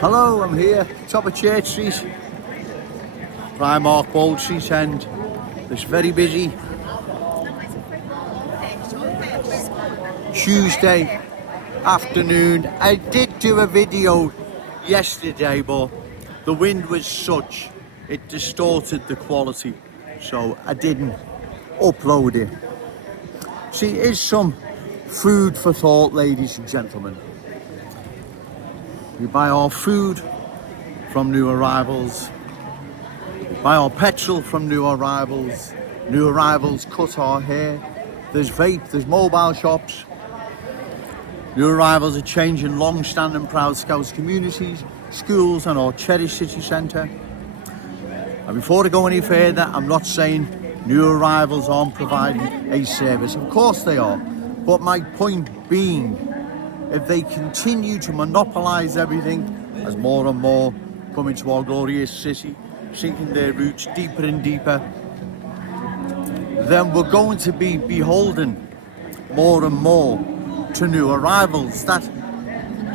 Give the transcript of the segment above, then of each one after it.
Hello, I'm here, top of Church Street, Primark Bold Street End. It's very busy. Tuesday afternoon. I did do a video yesterday, but the wind was such, it distorted the quality, so I didn't upload it. See, here's some food for thought, ladies and gentlemen. We buy our food from new arrivals. We buy our petrol from new arrivals. New arrivals cut our hair. There's vape, there's mobile shops. New arrivals are changing long-standing Proud Scouts communities, schools and our cherished city centre. And before I go any further, I'm not saying new arrivals aren't providing a service. Of course they are. But my point being, if they continue to monopolise everything, as more and more come into our glorious city, sinking their roots deeper and deeper, then we're going to be beholden more and more to new arrivals. That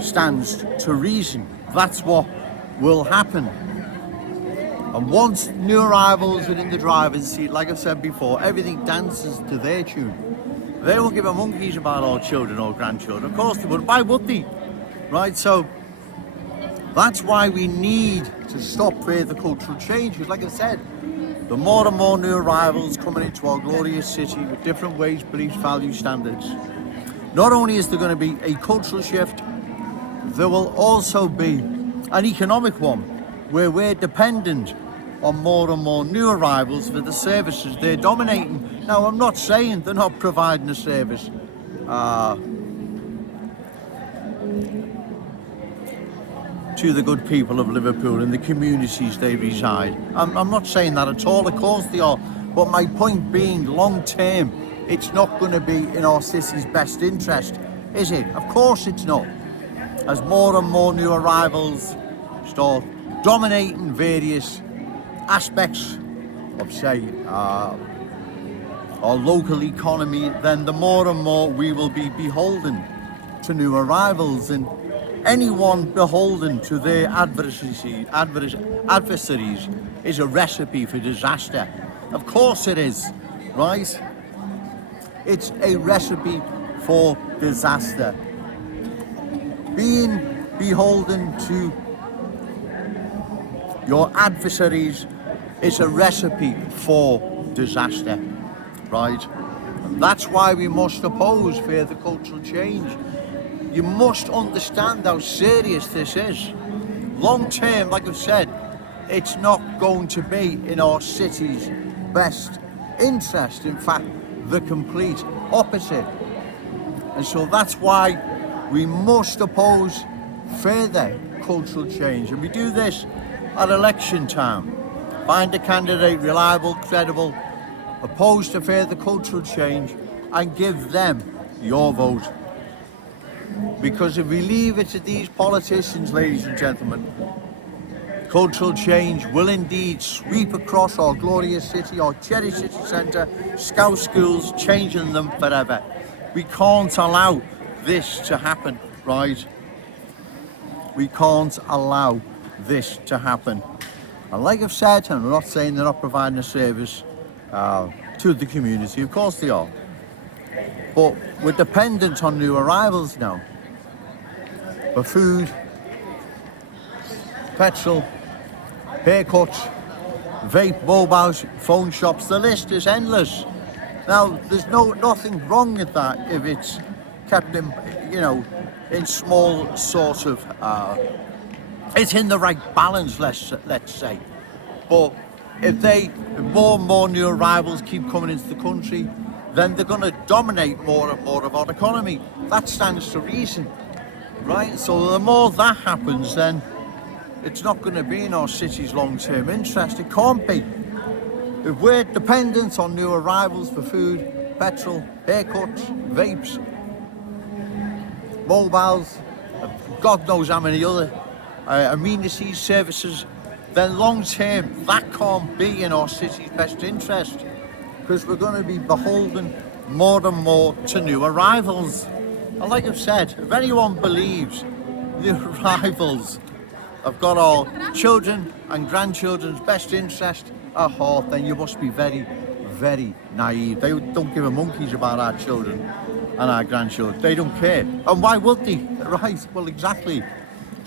stands to reason. That's what will happen. And once new arrivals are in the driver's seat, like I said before, everything dances to their tune. They won't give a monkeys about our children or grandchildren. Of course they wouldn't. Why would they? Right, so that's why we need to stop further cultural change. Because like I said, the more and more new arrivals coming into our glorious city with different ways, beliefs, values, standards, not only is there going to be a cultural shift, there will also be an economic one where we're dependent on more and more new arrivals for the services they're dominating. Now, I'm not saying they're not providing a service to the good people of Liverpool and the communities they reside. I'm not saying that at all, of course they are. But my point being, long term, it's not going to be in our city's best interest, is it? Of course it's not. As more and more new arrivals start dominating various aspects of, say, our local economy, then the more and more we will be beholden to new arrivals, and anyone beholden to their adversaries is a recipe for disaster. Of course it is, right? It's a recipe for disaster. Being beholden to your adversaries is a recipe for disaster, right? And that's why we must oppose further cultural change. You must understand how serious this is. Long term, like I've said, it's not going to be in our city's best interest. In fact, the complete opposite. And so that's why we must oppose further cultural change. And we do this at election time. Find a candidate reliable, credible, opposed to further cultural change, and give them your vote. Because if we leave it to these politicians, ladies and gentlemen, cultural change will indeed sweep across our glorious city, our cherished city centre, Scout schools, changing them forever. We can't allow this to happen, right? We can't allow this to happen. And like I've said, and I'm not saying they're not providing a service to the community, of course they are. But we're dependent on new arrivals now for food, petrol, haircuts, vape, mobile phone shops. The list is endless. Now, there's nothing wrong with that if it's kept in, in small sort of, it's in the right balance, let's say. But if more and more new arrivals keep coming into the country, then they're going to dominate more and more of our economy. That stands to reason, right? So the more that happens, then it's not going to be in our city's long-term interest. It can't be. If we're dependent on new arrivals for food, petrol, haircuts, vapes, mobiles, God knows how many other amenities, services, then long-term, that can't be in our city's best interest, because we're going to be beholden more and more to new arrivals. And like I've said, if anyone believes new arrivals have got our children and grandchildren's best interest at heart, then you must be very, very naive. They don't give a monkeys about our children and our grandchildren. They don't care. And why would they? Right, well, exactly.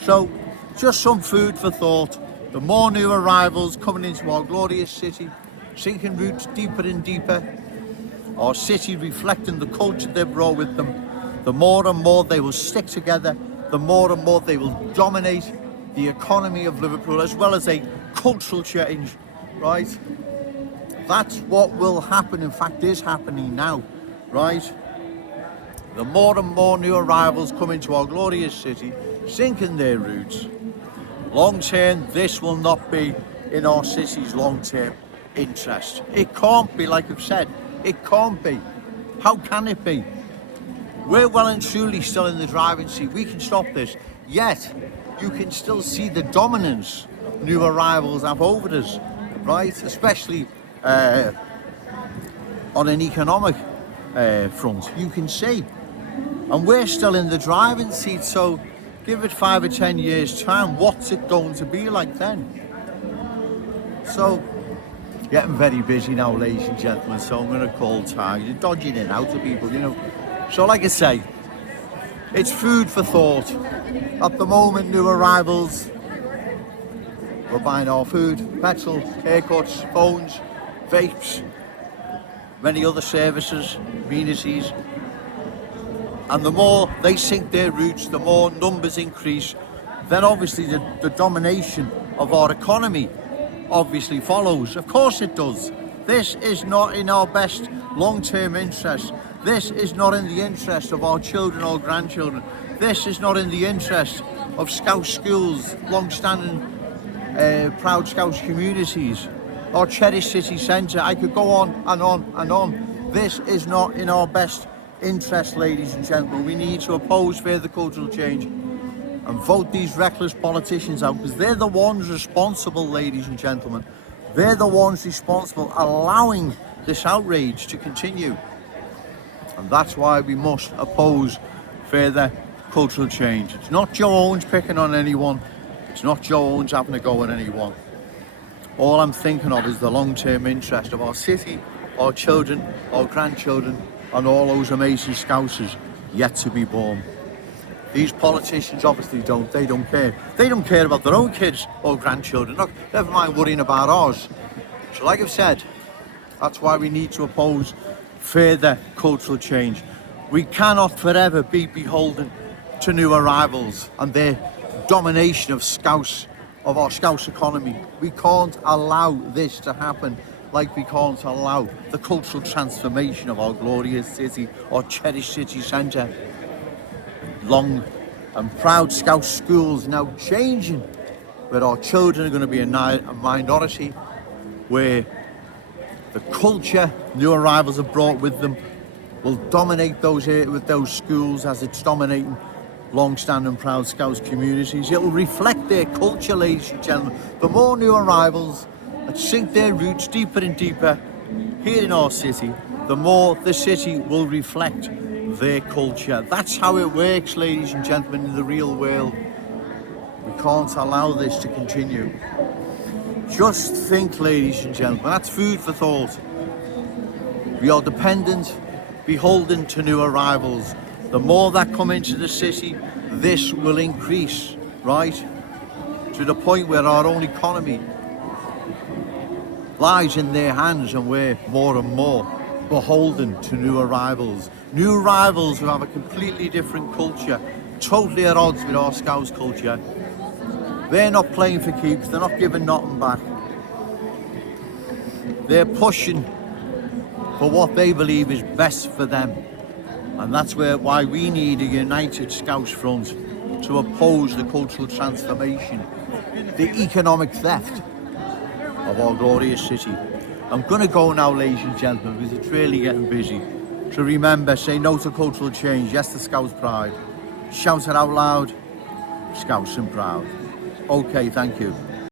So, just some food for thought. The more new arrivals coming into our glorious city, sinking roots deeper and deeper, our city reflecting the culture they brought with them, the more and more they will stick together, the more and more they will dominate the economy of Liverpool, as well as a cultural change, right? That's what will happen, in fact is happening now, right? The more and more new arrivals come into our glorious city, sinking their roots. Long term, this will not be in our city's long term interest. It can't be, like I've said, it can't be. How can it be? We're well and truly still in the driving seat. We can stop this. Yet, you can still see the dominance new arrivals have over us, right? Especially on an economic front, you can see. And we're still in the driving seat, so give it 5 or 10 years time, what's it going to be like then? So, getting very busy now, ladies and gentlemen, so I'm going to call time. You're dodging in out of people, you know. So like I say, it's food for thought. At the moment, new arrivals, we're buying our food, petrol, haircuts, phones, vapes, many other services, amenities. And the more they sink their roots, the more numbers increase, then obviously the domination of our economy obviously follows. Of course it does. This is not in our best long-term interest. This is not in the interest of our children or grandchildren. This is not in the interest of Scout schools, long-standing proud Scout communities, our cherished city centre. I could go on and on and on. This is not in our best interest, ladies and gentlemen. We need to oppose further cultural change and vote these reckless politicians out, because they're the ones responsible, ladies and gentlemen. They're the ones responsible allowing this outrage to continue. And that's why we must oppose further cultural change. It's not Joe Owens picking on anyone. It's not Joe Owens having a go at anyone. All I'm thinking of is the long-term interest of our city, our children, our grandchildren, and all those amazing Scousers yet to be born. These politicians obviously don't care. They don't care about their own kids or grandchildren, never mind worrying about ours. So like I've said, that's why we need to oppose further cultural change. We cannot forever be beholden to new arrivals and their domination of Scouse, of our Scouse economy. We can't allow this to happen, like we can't allow the cultural transformation of our glorious city, our cherished city centre. Long and proud Scout schools now changing, where our children are going to be a minority, where the culture new arrivals have brought with them will dominate those schools as it's dominating long-standing proud Scouts communities. It will reflect their culture, ladies and gentlemen. The more new arrivals that sink their roots deeper and deeper here in our city, the more the city will reflect their culture. That's how it works, ladies and gentlemen, in the real world. We can't allow this to continue. Just think, ladies and gentlemen, that's food for thought. We are dependent, beholden to new arrivals. The more that come into the city, this will increase, right? To the point where our own economy lies in their hands, and we're more and more beholden to new arrivals. New arrivals who have a completely different culture, totally at odds with our Scouts culture. They're not playing for keeps, they're not giving nothing back. They're pushing for what they believe is best for them. And that's why we need a united Scouts front to oppose the cultural transformation, the economic theft of our glorious city. I'm going to go now, ladies and gentlemen, because it's really getting busy. So remember, say no to cultural change, yes to Scouts pride. Shout it out loud, Scouts and proud. Okay, thank you.